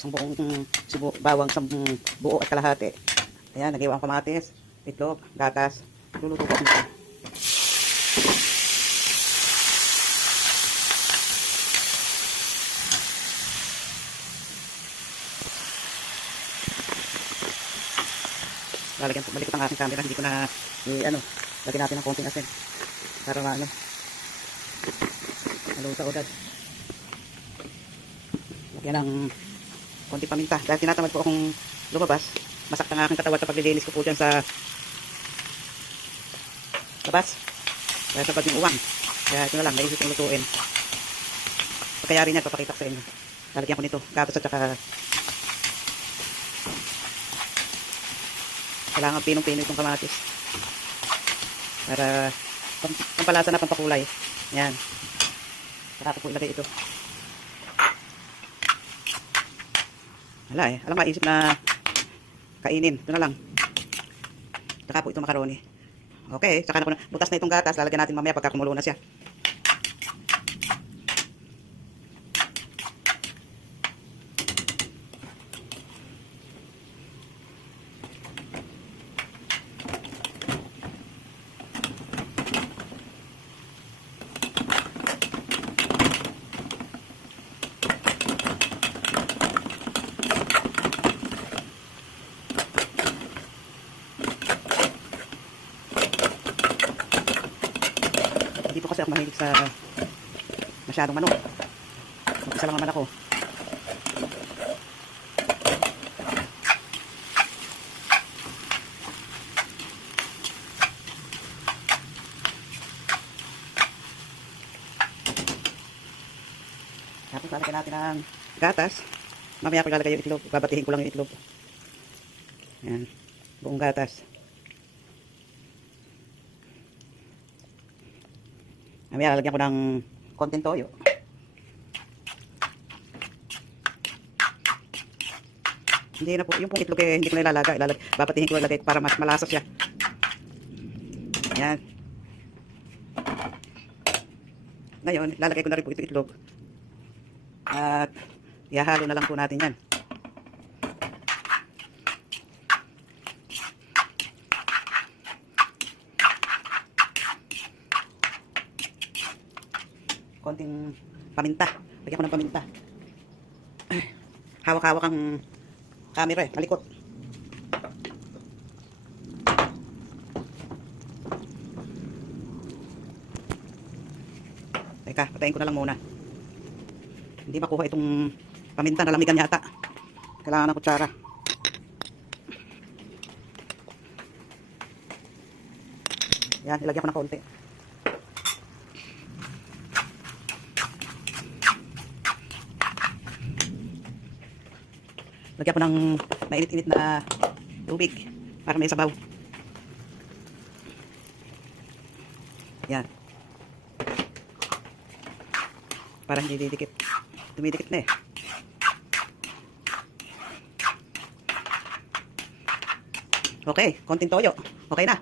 isang buong bawang, isang buo at kalahati. Ayan, nag-iwan ang kamatis, itlog, gatas. Luluto ko ito. Balikot ang aking camera, hindi ko na lagyan natin ng konting asin para maluto agad. Lagyan ng konting paminta dahil tinatamad po akong lumabas. Masakit ang aking katawan kapag nilinis ko po dyan sa labas dahil sa baging uwang. Kaya ito na lang, naisip kong lutuin. Kaya rin yan, papakita ko sa inyo. Lalagyan ko nito, gatas at saka kailangan pinong-pino itong kamatis para pampalasa na pampakulay. Yan. Saka ko po ilagay ito. Wala alam maisip na kainin. Ito na lang. Saka po itong macaroni. Okay, saka na ko na. Butas na itong gatas. Lalagyan natin mamaya pagka kumulo na siya. Hindi po kasi ako mahilig sa masyadong manok. Isa lang naman ako. Tapos lalagyan natin ang gatas. Mamaya ko lalagay yung itlog. Babatihin ko lang yung itlog. Yan. Buong gatas. Mamaya lalagyan ko ng konting toyo. Hindi na po, yung pong itlog hindi ko na ilalagay. Babatihin ko ilalagay para mas malasa siya. Ayan. Ngayon, lalagay ko na rin po ito itlog. At ihahalo na lang po natin yan. Konting paminta. Lagyan ko ng paminta. Hawak-hawak ang camera malikot. Teka, patayin ko na lang muna. Hindi makuha itong paminta, nalamigan yata. Kailangan ng kutsara. Yan, ilagyan ko ng konti. Lagyan ko ng mainit-init na tubig para may sabaw. Yan. Para hindi didikit. Dumidikit na eh. Okay, konting toyo. Okay na.